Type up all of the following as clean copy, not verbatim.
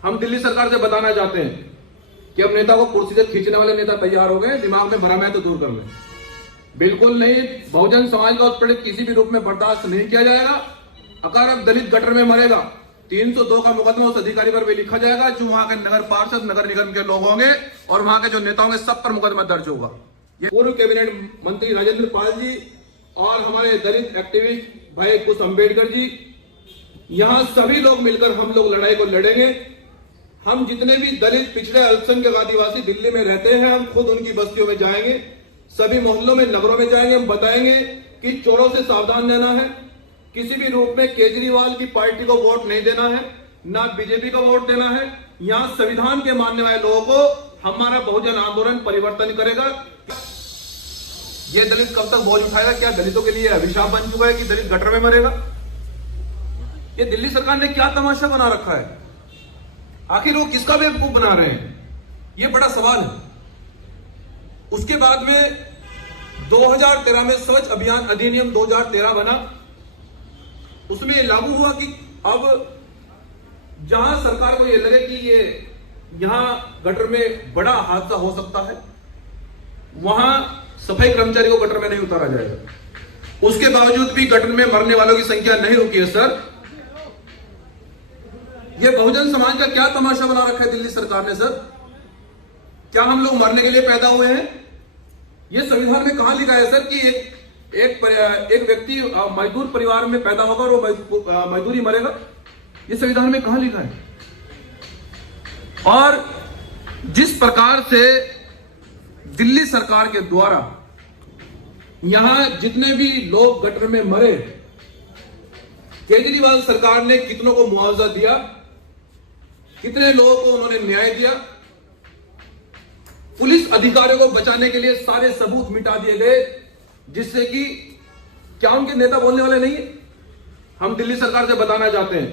हम दिल्ली सरकार से बताना चाहते हैं कि अब नेता को कुर्सी से खींचने वाले नेता तैयार हो गए, दिमाग में भ्रम है तो दूर कर लें। बिल्कुल नहीं, बहुजन समाज का उत्पीड़ित किसी भी रूप में बर्दाश्त नहीं किया जाएगा। अगर अब दलित गटर में मरेगा 302 का मुकदमा उस अधिकारी पर भी लिखा जाएगा जो वहां के नगर पार्षद, नगर निगम के लोग होंगे और वहां के जो नेता होंगे, सब पर मुकदमा दर्ज होगा। ये पूर्व कैबिनेट मंत्री राजेंद्र पाल जी और हमारे दलित एक्टिविस्ट भाई कुश अंबेडकर जी, यहां सभी लोग मिलकर हम लोग लड़ाई को लड़ेंगे। हम जितने भी दलित, पिछड़े, अल्पसंख्यक आदिवासी दिल्ली में रहते हैं, हम खुद उनकी बस्तियों में जाएंगे, सभी मोहल्लों में, नगरों में जाएंगे। हम बताएंगे कि चोरों से सावधान रहना है, किसी भी रूप में केजरीवाल की पार्टी को वोट नहीं देना है, ना बीजेपी को वोट देना है। यहां संविधान के मानने वाले लोगों को हमारा बहुजन आंदोलन परिवर्तन करेगा। ये दलित कब तक बोझ उठाएगा? क्या दलितों के लिए अभिशाप बन चुका है कि दलित गटर में मरेगा? ये दिल्ली सरकार ने क्या तमाशा बना रखा है? आखिर वो किसका बेवकूफ बना रहे हैं? ये बड़ा सवाल है। उसके बाद में 2013 में स्वच्छ अभियान अधिनियम 2013 बना। उसमें ये लागू हुआ कि अब जहां सरकार को ये लगे कि ये यहां गटर में बड़ा हादसा हो सकता है, वहां सफाई कर्मचारी को गटर में नहीं उतारा जाएगा। उसके बावजूद भी गटर में मरने वालों की संख्या नहीं रुकी है। सर, ये बहुजन समाज का क्या तमाशा बना रखा है दिल्ली सरकार ने? सर, क्या हम लोग मरने के लिए पैदा हुए हैं? ये संविधान में कहां लिखा है सर कि एक व्यक्ति मजदूर परिवार में पैदा होगा और वो मजदूरी मरेगा? ये संविधान में कहां लिखा है? और जिस प्रकार से दिल्ली सरकार के द्वारा यहां जितने भी लोग गटर में मरे, केजरीवाल सरकार ने कितनों को मुआवजा दिया, कितने लोगों को उन्होंने न्याय दिया, पुलिस अधिकारियों को बचाने के लिए सारे सबूत मिटा दिए गए, जिससे कि क्या उनके नेता बोलने वाले नहीं है? हम दिल्ली सरकार से बताना चाहते हैं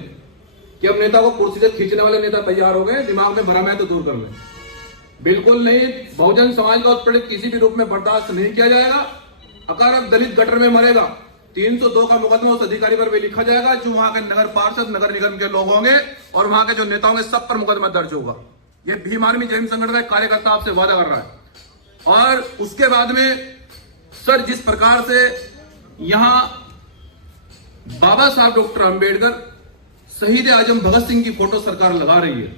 कि अब नेता को कुर्सी से खींचने वाले नेता तैयार हो गए, दिमाग में भ्रम है तो दूर कर लें। बिल्कुल नहीं, बहुजन समाज का उत्पीड़ित किसी भी रूप में बर्दाश्त नहीं किया जाएगा। अगर अब दलित गटर में मरेगा 302 का मुकदमा उस अधिकारी पर भी लिखा जाएगा जो वहां के नगर पार्षद, नगर निगम के लोग होंगे और वहां के जो नेता होंगे, सब पर मुकदमा दर्ज होगा। ये भीम आर्मी जय हिंद संगठन का कार्यकर्ता आपसे वादा कर रहा है। और उसके बाद में सर, जिस प्रकार से यहां बाबा साहब डॉक्टर अंबेडकर, शहीद आजम भगत सिंह की फोटो सरकार लगा रही है,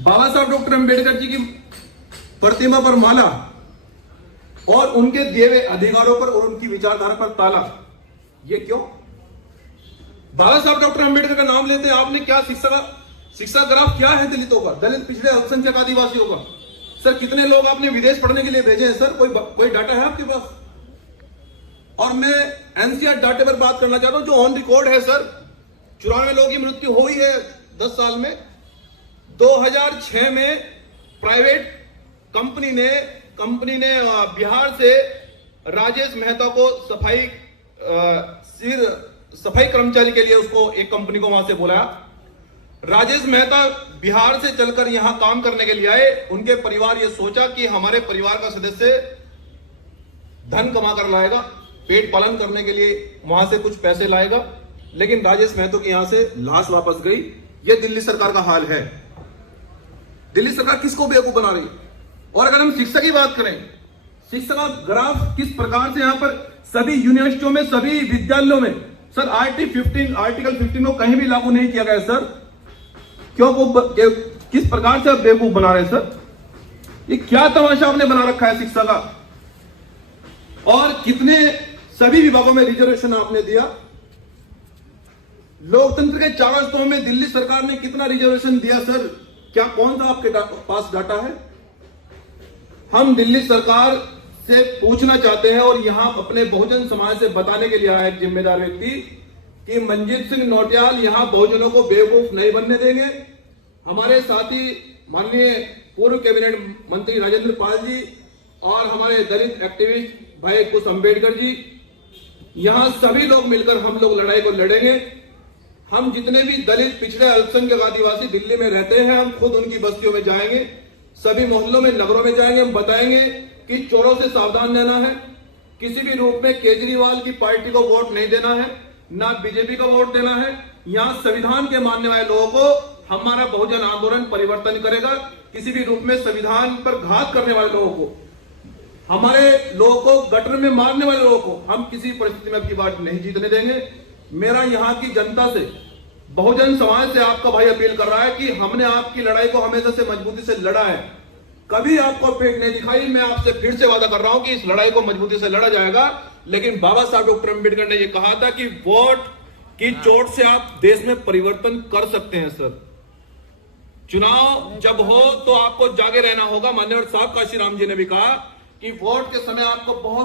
बाबा साहब डॉक्टर अंबेडकर जी की प्रतिमा पर माला और उनके दिए हुए अधिकारों पर और उनकी विचारधारा पर ताला, ये क्यों? बाबा साहब डॉक्टर अंबेडकर का नाम लेते हैं आपने, क्या शिक्षा ग्राफ क्या है दलितों का, दलित, पिछड़े, अल्पसंख्यक आदिवासियों का? सर, कितने लोग आपने विदेश पढ़ने के लिए भेजे हैं? सर, कोई डाटा है आपके पास? और मैं एनसीआर डाटे पर बात करना चाहता हूं जो ऑन रिकॉर्ड है। सर, 94 लोगों की मृत्यु हुई है 10 साल में। 2006 में प्राइवेट कंपनी ने बिहार से राजेश मेहता को सफाई कर्मचारी के लिए उसको एक कंपनी को वहां से बुलाया। राजेश मेहता बिहार से चलकर यहां काम करने के लिए आए। उनके परिवार ये सोचा कि हमारे परिवार का सदस्य धन कमा कर लाएगा, पेट पालन करने के लिए वहां से कुछ पैसे लाएगा, लेकिन राजेश मेहता की यहां से लाश वापस गई। ये दिल्ली सरकार का हाल है। दिल्ली सरकार किसको बेवकूफ बना रही है? और अगर हम शिक्षा की बात करें, शिक्षा का ग्राफ किस प्रकार से यहां पर सभी यूनिवर्सिटियों में, सभी विद्यालयों में सर आर्टिकल 15 को कहीं भी लागू नहीं किया गया। सर, क्यों किस प्रकार से आप बेवकूफ बना रहे हैं? सर, ये क्या तमाशा आपने बना रखा है शिक्षा का? और कितने सभी विभागों में रिजर्वेशन आपने दिया। लोकतंत्र के चारों स्तंभों में दिल्ली सरकार ने कितना रिजर्वेशन दिया? सर, क्या कौन सा आपके पास डाटा है? हम दिल्ली सरकार से पूछना चाहते हैं और यहां अपने बहुजन समाज से बताने के लिए आया एक जिम्मेदार व्यक्ति कि मंजीत सिंह नौटियाल यहां बहुजनों को बेवकूफ नहीं बनने देंगे। हमारे साथी माननीय पूर्व कैबिनेट मंत्री राजेंद्र पाल जी और हमारे दलित एक्टिविस्ट भाई कुश अंबेडकर जी, यहां सभी लोग मिलकर हम लोग लड़ाई को लड़ेंगे। हम जितने भी दलित, पिछड़े, अल्पसंख्यक आदिवासी दिल्ली में रहते हैं, हम खुद उनकी बस्तियों में जाएंगे, सभी मोहल्लों में, नगरों में जाएंगे। हम बताएंगे कि चोरों से सावधान रहना है, किसी भी रूप में केजरीवाल की पार्टी को वोट नहीं देना है, ना बीजेपी को वोट देना है। यहां संविधान के मानने वाले लोगों को हमारा बहुजन आंदोलन परिवर्तन करेगा। किसी भी रूप में संविधान पर घात करने वाले लोगों को, हमारे लोगों को गटर में मारने वाले लोगों को हम किसी परिस्थिति में अब की बार नहीं जीतने देंगे। मेरा यहां की जनता से, बहुजन समाज से आपका भाई अपील कर रहा है कि हमने आपकी लड़ाई को हमेशा से मजबूती से लड़ा है, कभी आपको फेक नहीं दिखाई। मैं आपसे फिर से वादा कर रहा हूं कि इस लड़ाई को मजबूती से लड़ा जाएगा। लेकिन बाबा साहब डॉक्टर अंबेडकर ने यह कहा था कि वोट की चोट से आप देश में परिवर्तन कर सकते हैं सर। चुनाव जब हो तो आपको जागे रहना होगा। माननीय साहब काशीराम जी ने भी कहा कि वोट के समय आपको बहुत